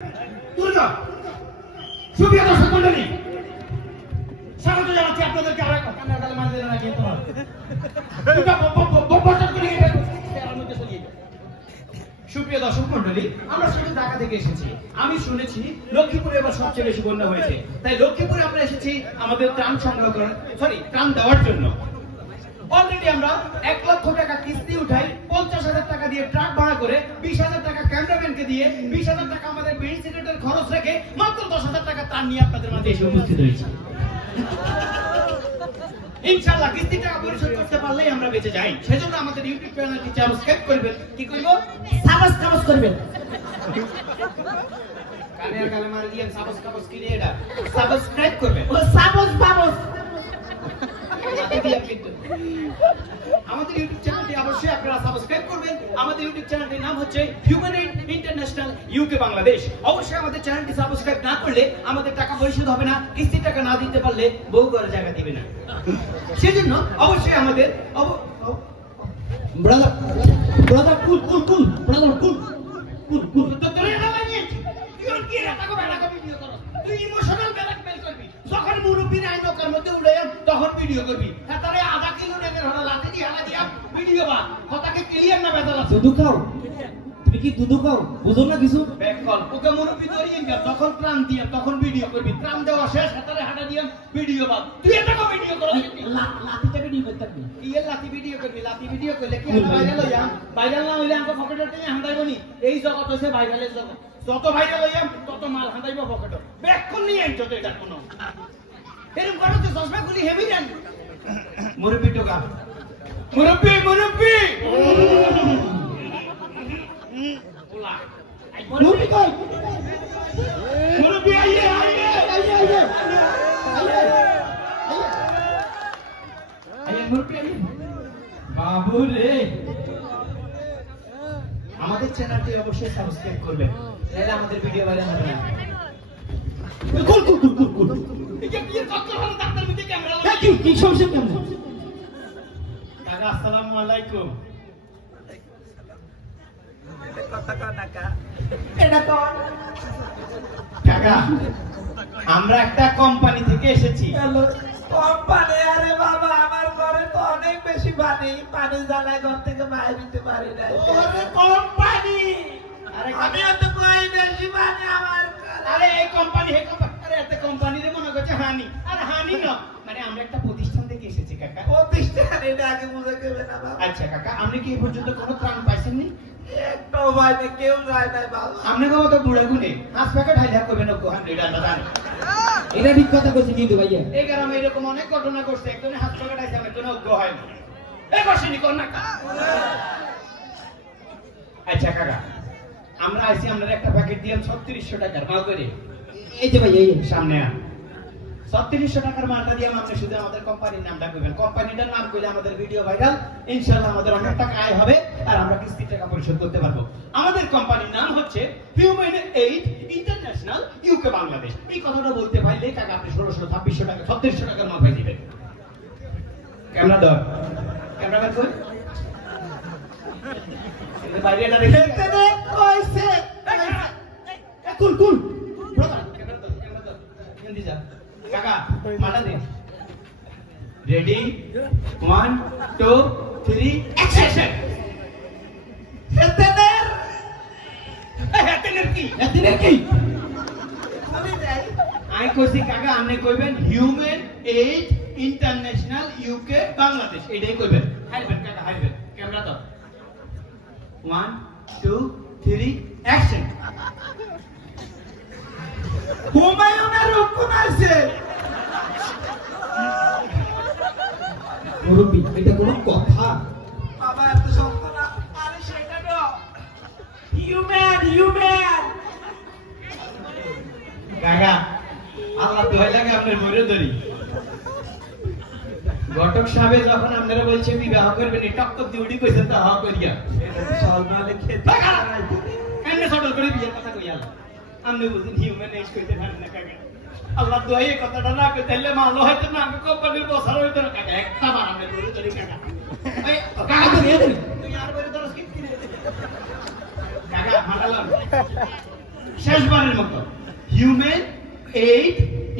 দুর্গা সুপ্রিয় দর্শক মণ্ডলী, স্বাগত জানাচ্ছি আপনাদেরকে আরেক কান্নার গালে মাঝে না গিয়ে তোমার সুপ্রিয় দর্শক মণ্ডলী, আমরা শুধু ঢাকা থেকে এসেছি। আমি শুনেছি লক্ষ্মীপুরে এবার সবচেয়ে বেশি বন্যা হয়েছে, তাই লক্ষ্মীপুরে আমরা এসেছি আমাদের ত্রাণ সংগ্রহ করার ত্রাণ দেওয়ার জন্য। অলরেডি আমরা 1 লক্ষ টাকা কিস্তি উঠাই, 50,000 টাকা দিয়ে ট্রাক ভাড়া করে, 20,000 টাকা ক্যামেরাম্যানকে দিয়ে, 20,000 টাকা আমাদের বেনিফিটের খরচ রেখে মাত্র 10,000 টাকা ত্রাণ নিয়ে আপনাদের মাঝে এসে উপস্থিত হয়েছি। ইনশাআল্লাহ কিস্তি টাকা পরিশোধ করতে পারলেই আমরা বেঁচে যাই। সেজন্য আমাদের ইউটিউব চ্যানেলটি সাবস্ক্রাইব করবেন। কি করব? সাবস্ক্রাইব করবেন। কানের গালে মারি দিয়ে সাবস্ক্রাইব কি রে এটা? সাবস্ক্রাইব করবেন। ও সাবস আমাদের ইউটিউব চ্যানেলটি অবশ্যই আপনারা সাবস্ক্রাইব করবেন। আমাদের ইউটিউব চ্যানেলটির নাম হচ্ছে human aid international UK Bangladesh. অবশ্যই আমাদের চ্যানেলটি সাবস্ক্রাইব না করলে আমাদের টাকা পরিশোধ হবে না, কিস্তির টাকা না দিতে পারলে বউ ঘরে জায়গা দিবে না। সেজন্য অবশ্যই আমাদের ব্রাদার ব্রাদার কুল কুল কুল ব্রাদার কুল কুল কুল তো তোরে না লাগিয়ে তুই কি রে টাকা বেলা কবি ভিডিও করো, তুই ইমোশনাল ব্ল্যাকমেল করবি। যখন মুরব্বির আইন নকার মধ্যে উড়াইম তখন ভিডিও করবি। তারে আধা কিলো নেমের হলো লাঠি দিয়ে হালা দিয়া ভিডিও বা কথাকে ক্লিয়ার না বেজাল আছে। দুধ খাও, তুমি কি দুধ খাও? বুঝো না কিছু? ব্যাক কল ওকে মুরব্বি ধরিয়ে গেল, তখন প্রাণ দিয়া তখন ভিডিও করবি। প্রাণ দেওয়া শেষ, তারে হাঁটা দিয়া ভিডিও বা তুই এটা কো ভিডিও করো, লাঠিটা ভিডিও করতে পারবি। এই লাঠি ভিডিও করবি, লাঠি ভিডিও করলে কি ভাইরাল হইয়া? ভাইরাল না হইলে আমগো পকেটে টেনে হাঁদাইবনি। এই জগৎ হইছে ভাইরালের জগৎ, যত ভাইরাল হইয়া তত মাল হাঁদাইবো পকেটে। ব্যাক কল নিয়ে আইছো তো এটা কোন এরকম করো তো চশমা খুলি হেভি দেন মুরব্বি টোকা মুরব্বি মুরব্বি ওলা মুরব্বি কই মুরব্বি আইয়ে আইয়ে আইয়ে আইয়ে আইয়ে মুরব্বি আইয়ে বাবু রে। আমাদের চ্যানেলটি অবশ্যই সাবস্ক্রাইব করবেন, তাহলে আমাদের ভিডিও ভাইরাল হবে না। কুল কুল কুল কুল কুল এটা কি ডক্টর হলো ডাক্তার মিটে ক্যামেরা লাগা কি সমস্যা কেমন? কাকা আসসালামু আলাইকুম। এটা কথা কাকা এটা কোন কাকা? আমরা একটা কোম্পানি থেকে এসেছি। Hello company? আরে বাবা আমার ঘরে তো অনেক বেশি পানি, পানি জ্বালায় ঘর থেকে বাইরে দিতে পারি না। ওরে কোম্পানি? আরে আমি তো কই বেশি পানি আমার। আরে এই কোম্পানি হে কোম্পানি, আরে এত কোম্পানির মনে করছে হানি। আরে হানি না, মানে আমরা একটা প্রতিষ্ঠান থেকে এসেছি কাকা। প্রতিষ্ঠান? এটা আগে বুঝে গেলে না বাবা। আচ্ছা কাকা, আপনি কি এই পর্যন্ত কোনো ত্রাণ পাইছেননি? একটাও পাইনি, কেউ যায় নাই বাবা। আপনি কত তো বুড়া গুনে হাত প্যাকেট হাইলা করবেন ওকে 100 আটা দান। এটা ঠিক কথা কইছি কিন্তু ভাইয়া, এই গ্রামে এরকম অনেক ঘটনা ঘটছে, একজনে হাত প্যাকেট হাইছে আমার কোনো অজ্ঞ হয় না। এই বসেনি কোন না। আচ্ছা কাকা, আমরা আইছি আমরা একটা প্যাকেট দিলাম 3600 টাকার মাল করে। এই যে ভাই এই সামনে আন 3600 টাকার মালটা দিয়ে আপনি শুধু আমাদের কোম্পানির নামটা কইবেন। কোম্পানিটার নাম কইলে আমাদের ভিডিও ভাইরাল, ইনশাআল্লাহ আমাদের অনেক টাকা আয় হবে আর আমরা কিস্তি টাকা পরিশোধ করতে পারবো। আমাদের কোম্পানির নাম হচ্ছে human aid international UK Bangladesh. এই কথাটা বলতে পারলে কাকা আপনি 1600 2600 টাকা 3600 টাকার মাল পাই দিবেন। ক্যামেরা ধর, ক্যামেরা বের কর। এই বাইরেটা দেখে নে কইছে কুল কুল ব্রাদার ক্যামেরা ধর হিন্দি যা কাকা মাটা দে। Ready 1 2 3 action. হেতেনের হেতেনের কি হেতেনের কি আমি যাই আই কইছি কাকা আপনি কইবেন human aid international UK Bangladesh, এটাই কইবেন। হাইবেন কাকা হাইবেন। ক্যামেরা দাও 1 2 3 অ্যাকশন। হুমায়ুনের রক্ষণ আছে মুরব্বি, এটা কোনো কথা? বাবা এত শক্ত না। আরে সেটা তো হিউম্যান হিউম্যান কাকা আল্লাহ দোহাই লাগে আপনার মরে ধরি। ঘটক সাহেব যখন আপনারা বলছে বিবাহ করবেন টক দিয়ে উড়ি কইছেন তা হা করিয়া সলমালে খেতে এনে সটল করে বিয়ের কথা কইয়া আপনি বুঝেন হিউম্যান এইড কইতে পারেন না কাকা। আল্লাহ দোহাই এই কথাটা না কইতে হলে ভালো হয়তো না কোম্পানির বসার হইতো না কাকা। একটা বার আপনি ধরে ধরে কাকা এই কাকা তো নিয়ে দেন তুই আর বলে দরস কি কাকা মারালাম শেষবারের মতো human aid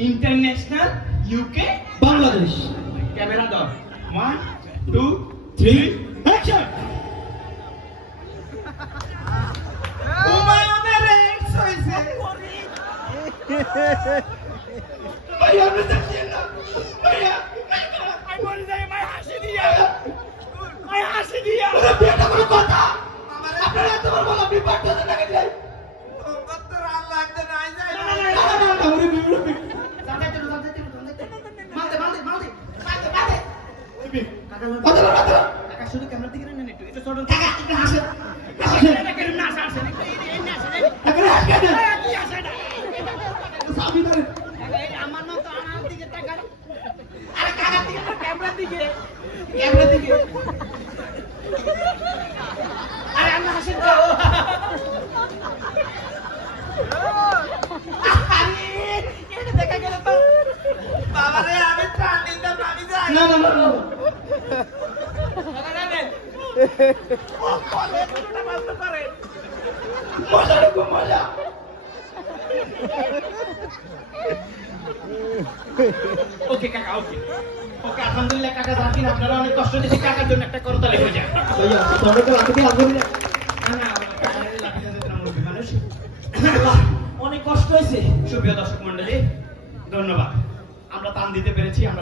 international UK Bangladesh. Camera দাও 1 2 3 অ্যাকশন হুমায়ুনের এক্স হইছে ভাইয়া আপনি দেখছেন না ভাইয়া আমি বলি যাই ভাই হাসি দিয়া ওরে বেটা কোনো কথা আপনারা তোমার বলা বিপদটা লাগে যাই কত্তর আল্লাহ একদম নাই যায় না ওরে বিপদ দাদা কাকা শুধু ক্যামেরা দিকে নেন একটু এটা ছোট কাকা একটু হাসেন এটা কেন না হাসেন এই না হাসেন কাকা হাসেন কি হাসেন সাবি ধরে এই আমার না তো আমার দিকে তাকান আরে কাকা দিকে তো ক্যামেরা দিকে আরে আমরা হাসেন তো আরে এটা দেখা গেল তো বাবা রে আমি প্রাণ দিতে পারি যাই না ওকে কাকা ওকে আলহামদুলিল্লাহ কাকা জানেন আপনারা অনেক কষ্ট দিয়েছেন কাকার জন্য একটা করতালি হয়ে যায় ভাইয়া তোমরা তো রাতে আলহামদুলিল্লাহ না মানুষ অনেক কষ্ট হয়েছে। সুপ্রিয় দর্শক মন্ডলী ধন্যবাদ আমরা টান দিতে পেরেছি আমরা